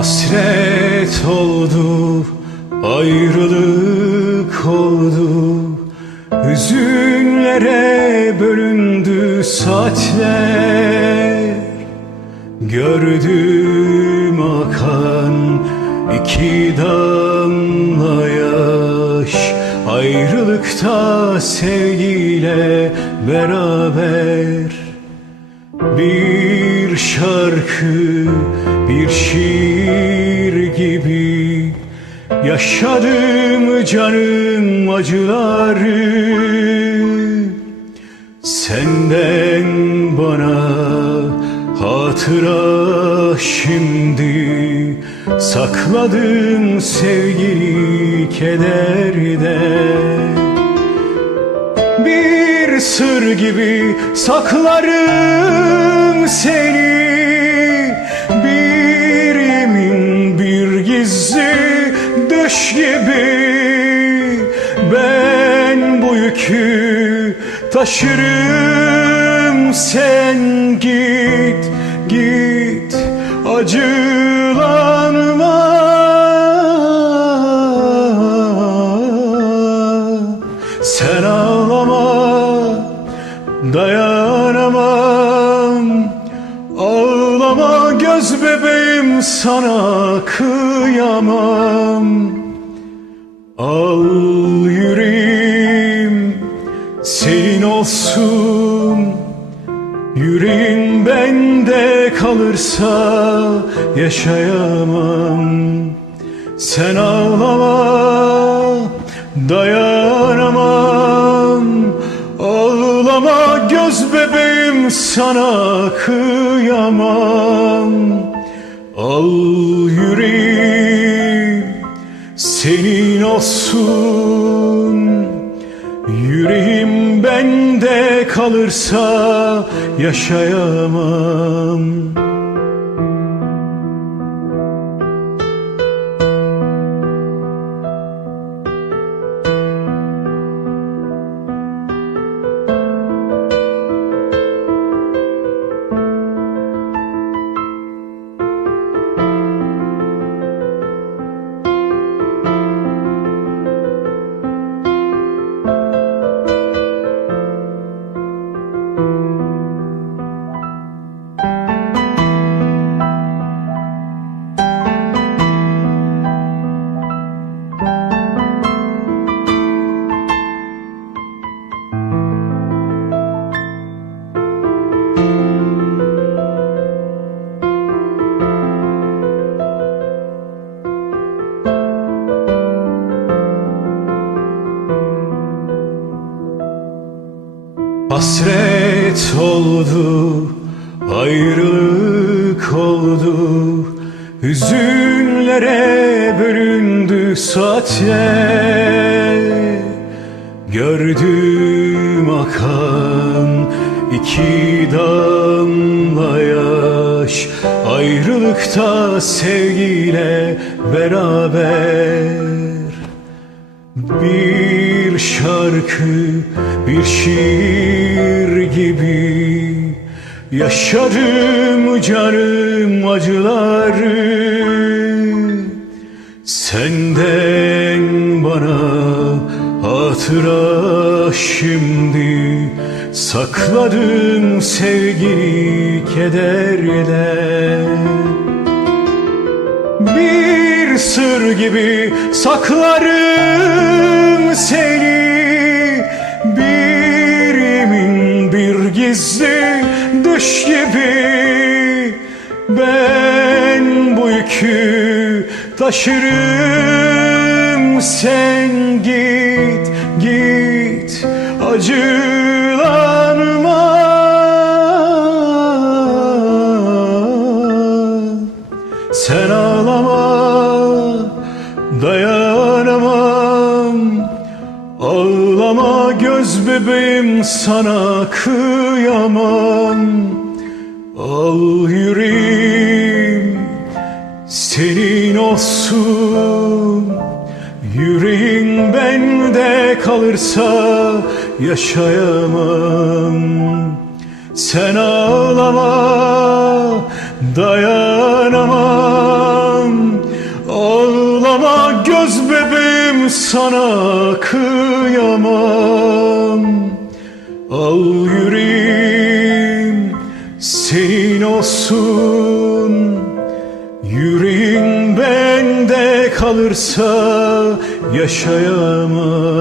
Hasret oldu, ayrılık oldu. Hüzünlere bölündü saatler. Gördüm akan iki damla yaş. Ayrılıkta sevgiyle beraber şarkı, bir şiir gibi Yaşadım canım acıları. Senden bana hatıra şimdi Sakladım sevgili kederde. Bir sır gibi saklarım seni bir gizli düş gibi. Ben bu yükü taşırım sen git git. Acılanma. Sen ağlama dayanamam. Ağlama göz bebeğim sana kıyamam. Al yüreğim senin olsun. Yüreğin bende kalırsa yaşayamam. Sen ağlama dayanamam. Ağlama göz bebeğim sana kıyamam Al yüreğim senin olsun. Yüreğim bende kalırsa yaşayamam Hasret oldu, ayrılık oldu. Hüzünlere bölündü saatler. Gördüm akan iki damla yaş. Ayrılıkta sevgiyle beraber bir şarkı, bir şiir gibi. Yaşadım canım acıları. Senden bana hatıra şimdi. Sakladım sevgili kederle bir sır gibi saklarım seni gizli düş gibi. Ben bu yükü taşırım. Sen git git acılanma Ağlama göz bebeğim sana kıyamam. Al yüreğim senin olsun. Yüreğin bende kalırsa yaşayamam. Sen ağlama dayanamam. Ağlama göz bebeğim sana kıyamam Al yüreğim senin olsun. Yüreğin bende kalırsa yaşayamam